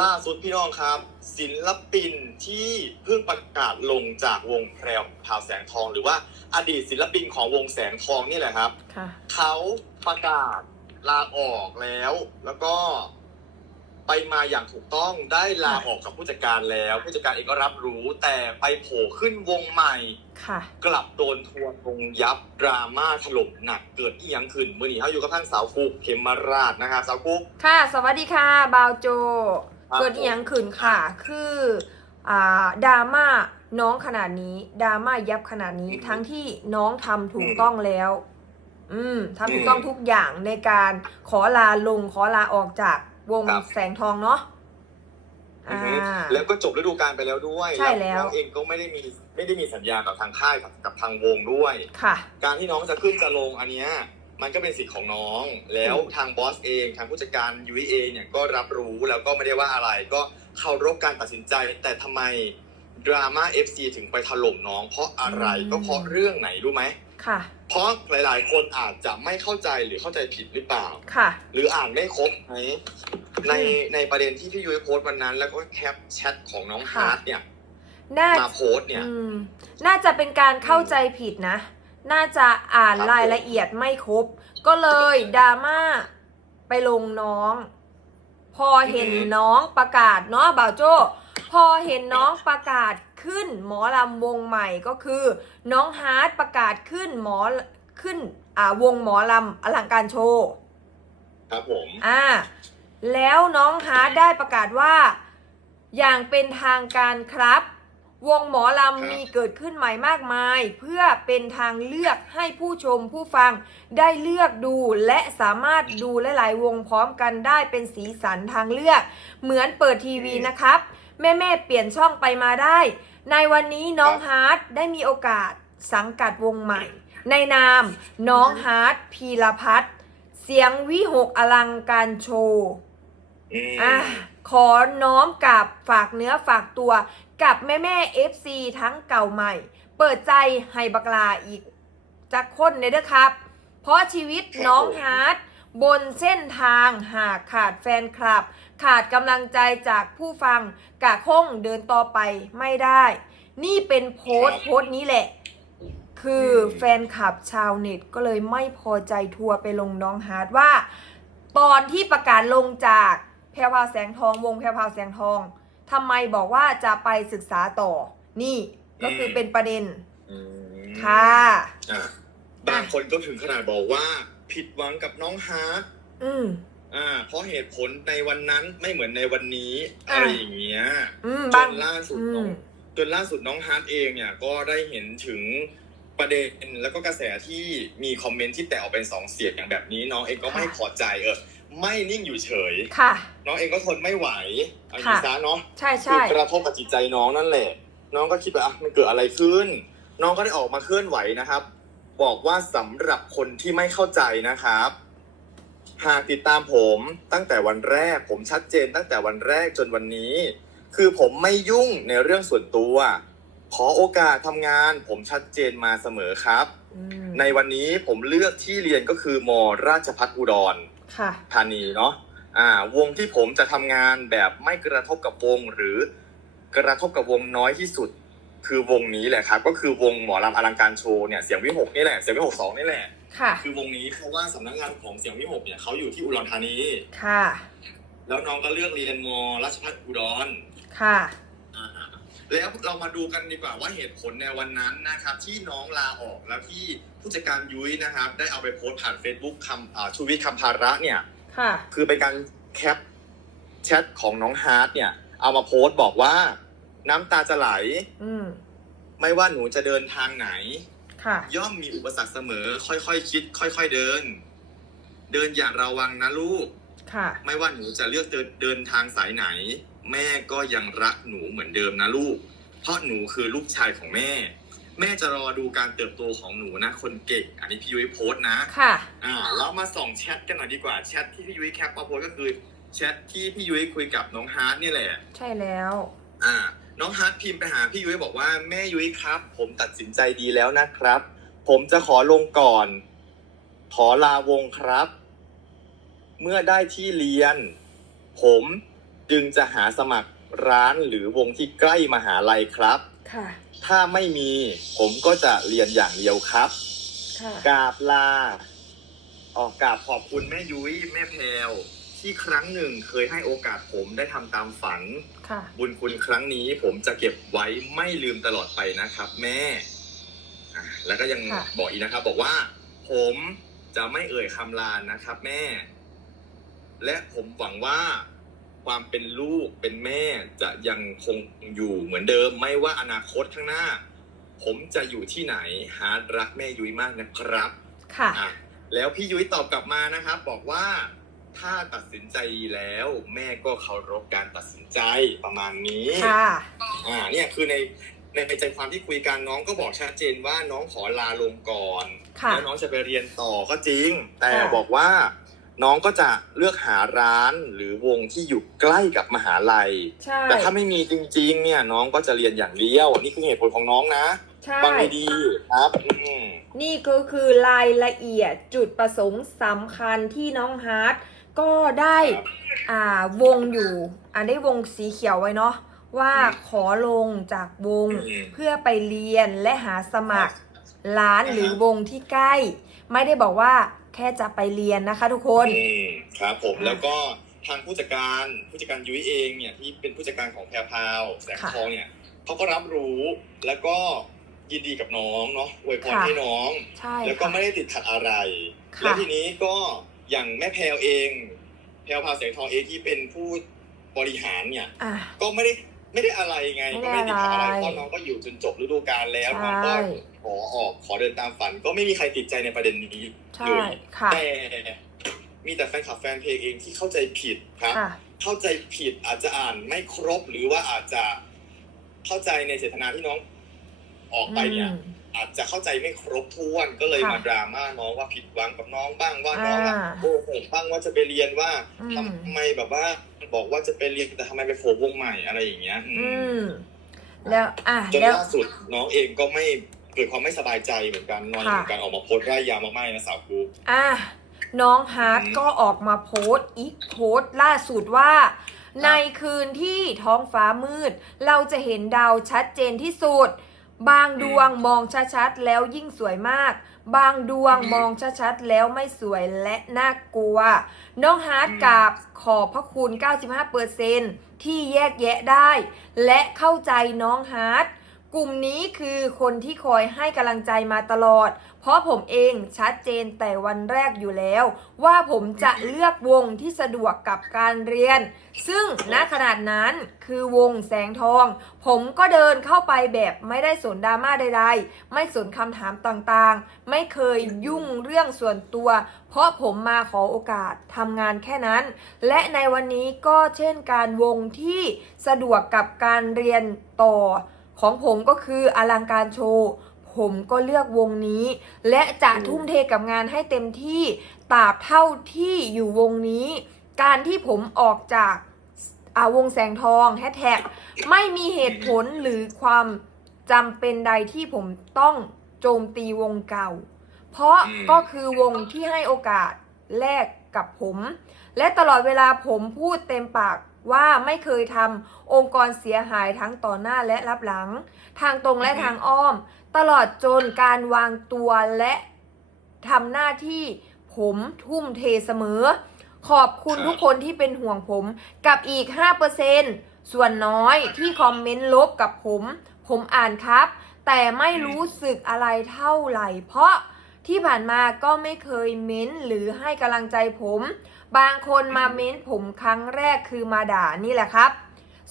ล่าสุดพี่น้องครับ ศิลปินที่เพิ่งประกาศลงจากวงแพรวพราวแสงทอง หรือว่าอดีตศิลปินของวงแสงทองนี่แหละครับ ค่ะ เขาประกาศลาออกแล้ว แล้วก็ไปมาอย่างถูกต้องได้ลาออกกับผู้จัดการแล้ว ผู้จัดการเองก็รับรู้แต่ไปโผล่ขึ้นวงใหม่ ค่ะ กลับโดนทัวร์ลงยับดราม่าถล่มหนักเกิดอีหยังขึ้นเมื่อนี้เขาอยู่กับท่านสาวฟุกเขมมาราชนะครับสาวฟุก ค่ะ สวัสดีค่ะ บาวโจครับ เกิดอหยังขึ้นค่ะ คืออ่าดราม่าน้องขนาดนี้ดราม่ายับขนาดนี้อืมทั้งที่น้องทำถูกอืมต้องแล้ว อืมทำถูกอืมต้องทุกอย่างในการขอลาลงขอลาออกจากวงครับ แสงทองเนาะอืออ่าฮึแล้วก็จบฤดูกาลไปแล้วด้วยใช่แล้ว น้องเองก็ไม่ได้มีไม่ได้มีสัญญากับทางค่ายกับกับทางวงด้วย ค่ะ การที่น้องจะขึ้นจะลงอันเนี้ย มันก็เป็นสิทธิ์ของน้อง แล้วอืมทางบอสเองทางผู้จัดการยุ้ยเองเนี่ยก็รับรู้แล้วก็ไม่ได้ว่าอะไร ก็เคารพการตัดสินใจ แต่ทำไมดราม่า FC ถึงไปถล่มน้อง เพราะอะไรก็เพราะเรื่องไหนรู้ไหมค่ะ เพราะหลาย ๆ คนอาจจะไม่เข้าใจหรือเข้าใจผิดหรือเปล่าค่ะ หรืออ่านไม่ครบไหมในอืมในประเด็นที่พี่ยุ้ยโพสต์วันนั้น แล้วก็แคปแชทของน้องค่ะฮาร์ดเนี่ยน่ามาโพสต์เนี่ยอืมน่าจะเป็นการเข้าใจผิดนะ น่าจะอ่านครับรายละเอียดไม่ครบ ก็เลยดราม่าไปลงน้อง พอเห็นน้องประกาศเนาะบ่าวโจ้พอเห็นน้องประกาศขึ้นหมอลำวงใหม่ก็คือ น้องฮาร์ดประกาศขึ้นหมอขึ้นอ่าวงหมอลำอลังการโชว์ครับผมอ่าแล้วน้องฮาร์ดได้ประกาศว่า อย่างเป็นทางการครับ วงหมอลำมีเกิดขึ้นใหม่มากมาย เพื่อเป็นทางเลือกให้ผู้ชมผู้ฟังได้เลือกดูและสามารถดูหลาย ๆ วงพร้อมกันได้เป็นสีสันทางเลือก เหมือนเปิดทีวีนะครับ แม่ ๆ เปลี่ยนช่องไปมาได้ ในวันนี้น้องฮาร์ดได้มีโอกาสสังกัดวงใหม่ ในนามน้องฮาร์ดพีรพัฒน์เสียงวิหกอลังการโชว์ อะขอน้อมกับฝากเนื้อฝากตัวกับแม่แม่ๆ FC ทั้งเก่าใหม่ เปิดใจให้บักลาอีกจักคนเลยเด้อครับ เพราะชีวิตน้องฮาร์ดบนเส้นทางหากขาดแฟนคลับ ขาดกำลังใจจากผู้ฟังกะคงเดินต่อไปไม่ได้ นี่เป็นโพสต์โพสต์นี้แหละ คือแฟนคลับชาวเน็ตก็เลยไม่พอใจทัวร์ไปลงน้องฮาร์ดว่า ตอนที่ประกาศลงจาก แพรวพราวแสงทองวงแพรวพราวแสงทองทำไมบอกว่าจะไปศึกษาต่อ นี่ก็คือเป็นประเด็นอืมค่ะอะบางคนก็ถึงขนาดบอกว่า ผิดหวังกับน้องฮาร์ดอืมอ่า เพราะเหตุผลในวันนั้นไม่เหมือนในวันนี้อะอะไรอย่างเงี้ยอืมจบางนล่าสุดอืน้องมจนล่าสุดน้องฮาร์ดเองเนี่ย ก็ได้เห็นถึงประเด็นแล้วก็กระแสที่มีคอมเมนต์ที่แตกออกเป็นสองเสียงอย่างแบบนี้น้องเองก็ไม่พอใจเออ ไม่นิ่งอยู่เฉย ค่ะ น้องเองก็ทนไม่ไหวเอาอย่างนี้ค่ะซะเนาะใช่คืใช่อกระทบกับจิตใจน้องนั่นแหละ น้องก็คิดว่าอะมันเกิดอะไรขึ้น น้องก็ได้ออกมาเคลื่อนไหวนะครับ บอกว่าสำหรับคนที่ไม่เข้าใจนะครับ หากติดตามผมตั้งแต่วันแรก ผมชัดเจนตั้งแต่วันแรกจนวันนี้ คือผมไม่ยุ่งในเรื่องส่วนตัว ขอโอกาสทำงานผมชัดเจนมาเสมอครับอืมในวันนี้ผมเลือกที่เรียนก็คือมราชพัฒอุดรค่ะธานีเนาะอ่าวงที่ผมจะทำงานแบบไม่กระทบกับวงหรือกระทบกับวงน้อยที่สุด คือวงนี้แหละครับ ก็คือวงหมอลำอลังการโชว์เนี่ยเสียงวิหกนี่แหละเสียงวิหกสองนี่แหละค่ะคือวงนี้เพราะว่าสำนักงานของเสียงวิหกเนี่ยเขาอยู่ที่อุดรธานีค่ะ แล้วน้องก็เลือกเรียนมราชพัฒอุดรค่ะอ่า แล้วเรามาดูกันดีกว่าว่าเหตุผลในวันนั้นนะครับที่น้องลาออกแล้วที่ผู้จัดการยุ้ยนะครับ ได้เอาไปโพสต์ผ่าน Facebook คำอ่าชูวิทย์คำภาระเนี่ยค่ะ คือเป็นการแคปแชทของน้องฮาร์ดเนี่ย เอามาโพสต์บอกว่าน้ำตาจะไหล อืมไม่ว่าหนูจะเดินทางไหน ค่ะ ย่อมมีอุปสรรคเสมอ ค่อยๆคิด ค่อย ๆเดิน เดินอย่างระวังนะลูก ค่ะ ไม่ว่าหนูจะเลือกเดินเดินทางสายไหน แม่ก็ยังรักหนูเหมือนเดิมนะลูก เพราะหนูคือลูกชายของแม่ แม่จะรอดูการเติบโตของหนูนะ คนเก่ง อันนี้พี่ยุ้ยโพสต์นะค่ะ อ่าเรามาส่องแชทกันหน่อยดีกว่าแชทที่พี่ยุ้ยแคปมาโพสต์ก็คือแชทที่พี่ยุ้ยคุยกับน้องฮาร์ดนี่แหละ ใช่แล้ว อ่า น้องฮาร์ดพิมพ์ไปหาพี่ยุ้ยบอกว่าแม่ยุ้ยครับ ผมตัดสินใจดีแล้วนะครับ ผมจะขอลงก่อน ขอลาวงครับ เมื่อได้ที่เรียน ผม จึงจะหาสมัครร้านหรือวงที่ใกล้มหาลัยครับ ค่ะ ถ้าไม่มีผมก็จะเรียนอย่างเดียวครับ ค่ะ กราบลา ออกกราบขอบคุณแม่ยุ้ยแม่แพรวที่ครั้งหนึ่งเคยให้โอกาสผมได้ทำตามฝัน ค่ะ บุญคุณครั้งนี้ผมจะเก็บไว้ไม่ลืมตลอดไปนะครับ แม่อะแล้วก็ยังค่ะ บอกอีกนะครับ บอกว่า ผมจะไม่เอ่ยคำลานะครับ แม่ และผมหวังว่า ความเป็นลูกเป็นแม่จะยังคงอยู่เหมือนเดิม ไม่ว่าอนาคตข้างหน้า ผมจะอยู่ที่ไหนฮาร์ดรักแม่ยุ้ยมากนะครับค่ะอะ แล้วพี่ยุ้ยตอบกลับมานะครับ บอกว่าถ้าตัดสินใจแล้ว แม่ก็เคารพการตัดสินใจประมาณนี้ค่ะอ่าเนี่ยคือในในใจความที่คุยกันน้องก็บอกชัดเจนว่าน้องขอลาลงก่อนค่ะแล้วน้องจะไปเรียนต่อก็จริง แต่ค่ะบอกว่า น้องก็จะเลือกหาร้านหรือวงที่อยู่ใกล้กับมหาลัย ใช่ แต่ถ้าไม่มีจริงๆ เนี่ยน้องก็จะเรียนอย่างเดียว นี่คือเหตุผลของน้องนะใช่ ฟังให้ดีครับอืมนี่ก็คือรายละเอียดจุดประสงค์สำคัญที่น้องฮาร์ดก็ได้ครับอ่าวงอยู่อ่าได้วงสีเขียวไว้เนาะว่าอืมขอลงจากวงอืมเพื่อไปเรียนและหาสมัครร้านอ่าฮะหรือวงที่ใกล้ ไม่ได้บอกว่า แค่จะไปเรียนนะคะทุกคนอืมครับผมค่ะแล้วก็ทางผู้จัดการผู้จัดการยุ้ยเองเนี่ยที่เป็นผู้จัดการของแพรพราวแสงค่ะทองเนี่ยเขาก็รับรู้แล้วก็ยินดีกับน้องเนาะอวยพรค่ะให้น้องใช่แล้วก็ค่ะไม่ได้ติดขัดอะไรค่ะและทีนี้ก็อย่างแม่แพรวเอง แพรวพราวแสงทองเองที่เป็นผู้บริหารเนี่ยอะก็ไม่ได้ ไม่ได้อะไรไงไม่ก็ได้ไม่ได้ติดขัดอะไรอะไรเพราะน้องก็อยู่จนจบฤดูกาลแล้วใช่น้องก็ขอออกขอเดินตามฝัน ก็ไม่มีใครติดใจในประเด็นนี้ใช่เลยค่ะแต่มีแต่แฟนคลับแฟนเพลงเองที่เข้าใจผิดครับค่ะเข้าใจผิดอาจจะอ่านไม่ครบหรือว่าอาจจะเข้าใจในเจตนาที่น้องออกไปเนี่ยอืมอาจจะเข้าใจไม่ครบถ้วนก็เลยค่ะมาดราม่าน้องว่าผิดหวังกับน้องบ้างว่าน้องอะอ่าโกหกบ้างว่าจะไปเรียนว่าอืมทำไมแบบว่า บอกว่าจะไปเรียนแต่ทำไมไปโผล่วงใหม่อะไรอย่างเงี้ยอืมอืมแล้วอะจนแล้ว ล่าสุดน้องเองก็ไม่เกิดความไม่สบายใจเหมือนกันนอนค่ะ เหมือนกันออกมาโพสต์ไร่ายยาวมากๆนะสาวกู อะน้องฮาร์ดอืมก็ออกมาโพสต์อีกโพสต์ล่าสุดว่า ในคืนที่ท้องฟ้ามืด เราจะเห็นดาวชัดเจนที่สุด บางดวงมองชัดๆแล้วยิ่งสวยมาก บางดวงมองชัดๆแล้วไม่สวยและน่ากลัว น้องฮาร์ดกราบขอบพระคุณ 95%ที่แยกแยะได้ และเข้าใจน้องฮาร์ดกลุ่มนี้คือคนที่คอยให้กำลังใจมาตลอด เพราะผมเองชัดเจนแต่วันแรกอยู่แล้ว ว่าผมจะเลือกวงที่สะดวกกับการเรียน ซึ่งณขนาดนั้นคือวงแสงทอง ผมก็เดินเข้าไปแบบไม่ได้สนดราม่าใดๆ ไม่สนคำถามต่างๆ ไม่เคยยุ่งเรื่องส่วนตัว เพราะผมมาขอโอกาสทำงานแค่นั้น และในวันนี้ก็เช่นการวงที่สะดวกกับการเรียนต่อ ของผมก็คืออลังการโชว์ ผมก็เลือกวงนี้ และจะทุ่มเทกับงานให้เต็มที่ตราบเท่าที่อยู่วงนี้ การที่ผมออกจากอาวงแสงทองแฮชแท็กไม่มีเหตุผลหรือความจำเป็นใดที่ผมต้องโจมตีวงเก่า เพราะก็คือวงที่ให้โอกาสแลกกับผม และตลอดเวลาผมพูดเต็มปาก ว่าไม่เคยทำองค์กรเสียหายทั้งต่อหน้าและรับหลัง ทางตรงและทางอ้อม ตลอดจนการวางตัวและทำหน้าที่ผมทุ่มเทเสมอ ขอบคุณทุกคนที่เป็นห่วงผมกับอีก 5%ส่วนน้อยที่คอมเมนต์ลบกับผม ผมอ่านครับ แต่ไม่รู้สึกอะไรเท่าไหร่เพราะ ที่ผ่านมาก็ไม่เคยเม้นหรือให้กำลังใจผม บางคนมาเม้นผมครั้งแรกคือมาด่านี่แหละครับ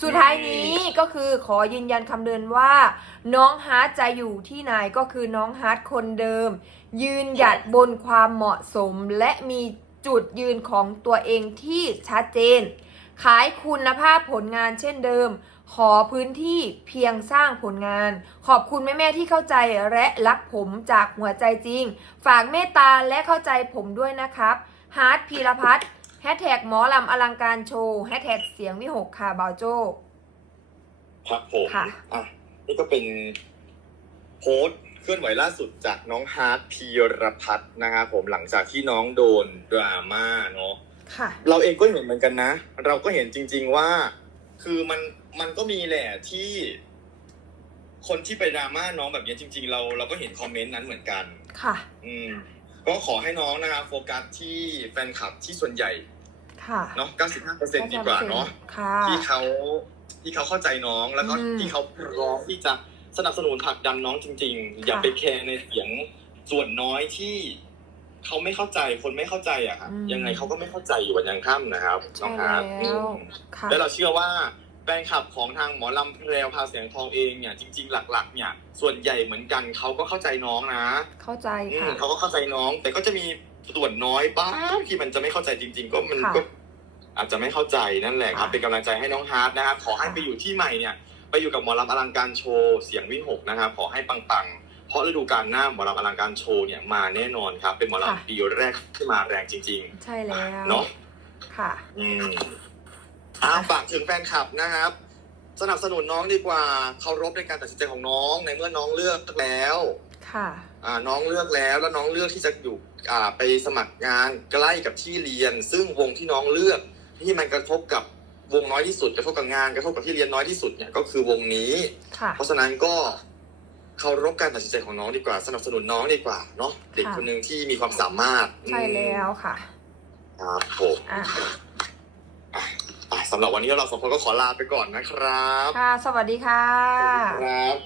สุดท้ายนี้ก็คือขอยืนยันคำเดินว่า น้องฮาร์ดจะอยู่ที่ไหนก็คือน้องฮาร์ดคนเดิม ยืนหยัดบนความเหมาะสมและมีจุดยืนของตัวเองที่ชัดเจน ขายคุณภาพผลงานเช่นเดิม ขอพื้นที่เพียงสร้างผลงาน ขอบคุณแม่ๆที่เข้าใจและรักผมจากหัวใจจริง ฝากเมตตาและเข้าใจผมด้วยนะครับฮาร์ดพีรพัฒน์แฮชแท็กหมอลำอลังการโชว์แฮชแท็กเสียงวิหกค่ะบาวโจ้ครับผมค่ะอะนี่ก็เป็นโพสต์เคลื่อนไหวล่าสุดจากน้องฮาร์ดพีรพัฒน์นะครับผมหลังจากที่น้องโดนดราม่าเนาะค่ะเราเองก็เห็นเหมือนกันนะ เราก็เห็นจริง ๆว่า คือมัน มันก็มีแหละที่ คนที่ไปดราม่าน้องแบบนี้จริง ๆ เราเราก็เห็นคอมเมนต์นั้นเหมือนกัน ค่ะ อืม ก็ขอให้น้องนะครับโฟกัสที่แฟนคลับที่ส่วนใหญ่ค่ะเนาะ95%ดีกว่าเนาะ ค่ะ ที่เขาที่เขาเข้าใจน้องแล้วก็อืมที่เขาพร้อมที่จะสนับสนุนผลักดันน้องจริง ๆ อย่าค่ะไปแคร์ในเสียงส่วนน้อยที่เขาไม่เข้าใจคนไม่เข้าใจอะครับยังไงเขาก็ไม่เข้าใจอยู่วันยังค่ำนะครับน้ใช่องแล้ฮาร์ดอืวมค่ะ แล้วเราเชื่อว่า แฟนคลับของทางหมอลำเพลวพราวเสียงทองเองเนี่ยจริง ๆ หลักๆ เนี่ย ส่วนใหญ่เหมือนกันเขาก็เข้าใจน้องนะเข้าใจอืมค่ะ เขาก็เข้าใจน้อง แต่ก็จะมีส่วนน้อยบ้างที่มันจะไม่เข้าใจจริง ๆ ก็มันค่ะก็อาจจะไม่เข้าใจนั่นแหละครับ ค่ะ เป็นกำลังใจให้น้องฮาร์ดนะครับขอให้ค่ะไปอยู่ที่ใหม่เนี่ย ไปอยู่กับหมอลำอลังการโชว์เสียงวิหกนะครับขอให้ปังๆ เพราะฤดูกาลหน้าหมอลำอลังการโชว์เนี่ยมาแน่นอนครับ เป็นหมอลำปีแรกที่มาแรงจริงใช่แล้วๆเนาะค่ะ อืม อ่าฝากถึงแฟนคลับนะครับ สนับสนุนน้องดีกว่าเคารพในการตัดสินใจของน้องในเมื่อน้องเลือกแล้วค่ะ อ่าน้องเลือกแล้วแล้วน้องเลือกที่จะอยู่อ่าไปสมัครงานใกล้กับที่เรียน ซึ่งวงที่น้องเลือกที่มันกระทบกับวงน้อยที่สุดกระทบกับงานกระทบกับที่เรียนน้อยที่สุดเนี่ยก็คือวงนี้ ค่ะ เพราะฉะนั้นก็เคารพการตัดสินใจของน้องดีกว่า สนับสนุนน้องดีกว่าเนาะเด็กค่ะ คนหนึ่งที่มีความสามารถใช่แล้วค่ะ ครับผม อะอะ สำหรับวันนี้เราสองคนก็ขอลาไปก่อนนะครับ ค่ะ สวัสดีค่ะ ครับ